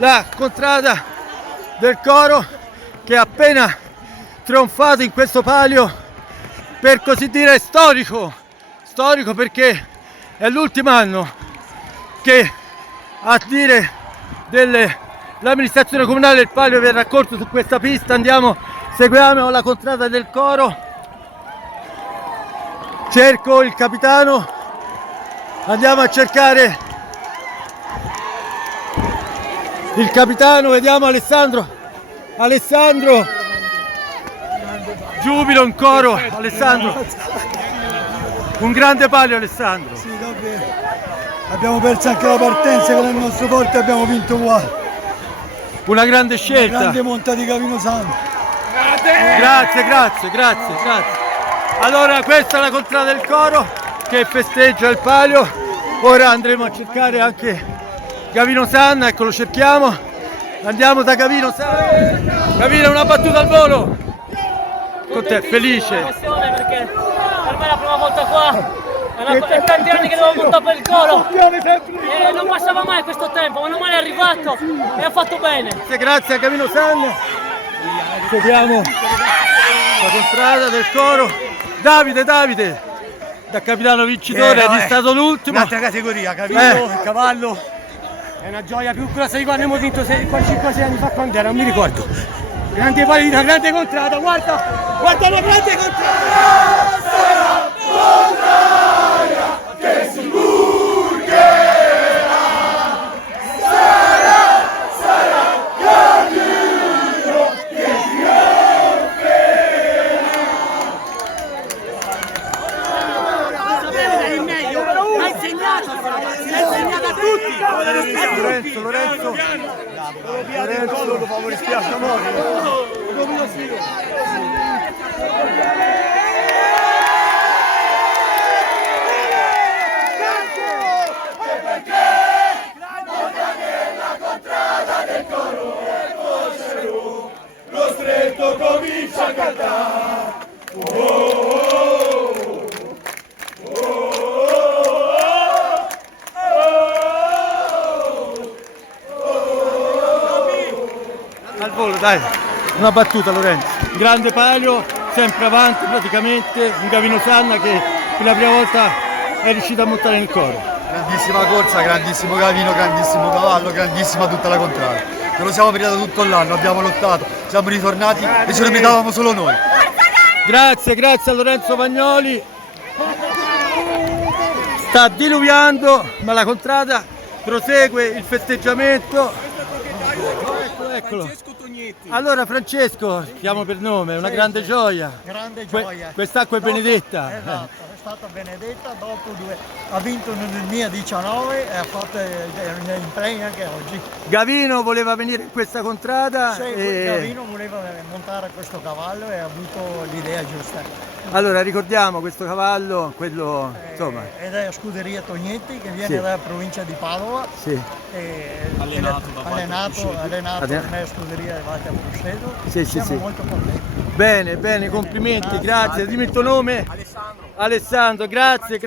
la contrada del Coro, che ha appena trionfato in questo palio, per così dire storico perché è l'ultimo anno che, a dire dell'amministrazione comunale, il palio viene raccolto su questa pista. Seguiamo la contrada del Coro, cerco il capitano, andiamo a cercare il capitano, vediamo Alessandro, giubilo in coro, Alessandro, un grande palio Alessandro. Sì, davvero, abbiamo perso anche la partenza con il nostro forte, abbiamo vinto uguale. Una grande scelta. Una grande monta di Gavino Santo. Grazie. Allora questa è la contrada del Coro che festeggia il palio. Ora andremo a cercare anche Gavino Sanna, ecco, lo cerchiamo. Andiamo da Gavino Sanna. Gavino, una battuta al volo. Con te, felice. Perché per me è la prima volta qua. È tanti anni che devo montare per il Coro e non passava mai questo tempo, ma non male è arrivato e ha fatto bene. Grazie a Gavino Sanna. Seguiamo la contrada del Coro. Davide, da capitano vincitore, è stato l'ultimo. Un'altra categoria, capito? Il cavallo è una gioia più grossa di quando abbiamo vinto 5-6 anni fa, quando era, non mi ricordo. Grande palio, una grande contrada, guarda la grande contrada! Che si burcherà, sarà Gavino che trionferà. L'ha insegnato a tutti! Lorenzo. Mi spiace, amore. Lo stretto comincia a cantare. Al volo, dai, una battuta Lorenzo. Grande palio, sempre avanti praticamente, un Gavino Sanna che per la prima volta è riuscito a montare nel Coro. Grandissima corsa, grandissimo Gavino, grandissimo cavallo, grandissima tutta la contrada. Ce lo siamo meritato tutto l'anno, abbiamo lottato, siamo ritornati e ce lo meritavamo solo noi. Grazie a Lorenzo Pagnoli. Sta diluviando, ma la contrada prosegue il festeggiamento. Eccolo. Allora Francesco, chiamo per nome, è una grande gioia. Grande gioia. Quest'acqua è benedetta. Esatto, è stata benedetta, ha vinto nel 2019 e ha fatto il premio anche oggi. Gavino voleva venire in questa contrada. Sì, Gavino voleva montare questo cavallo e ha avuto l'idea giusta. Allora ricordiamo questo cavallo, quello insomma. Ed è Scuderia Tognetti che viene dalla provincia di Padova. Sì. Allenato nella Scuderia Valca Bruscello. Siamo molto contenti. Bene, complimenti, grazie. Dimmi il tuo nome. Alessandro, grazie.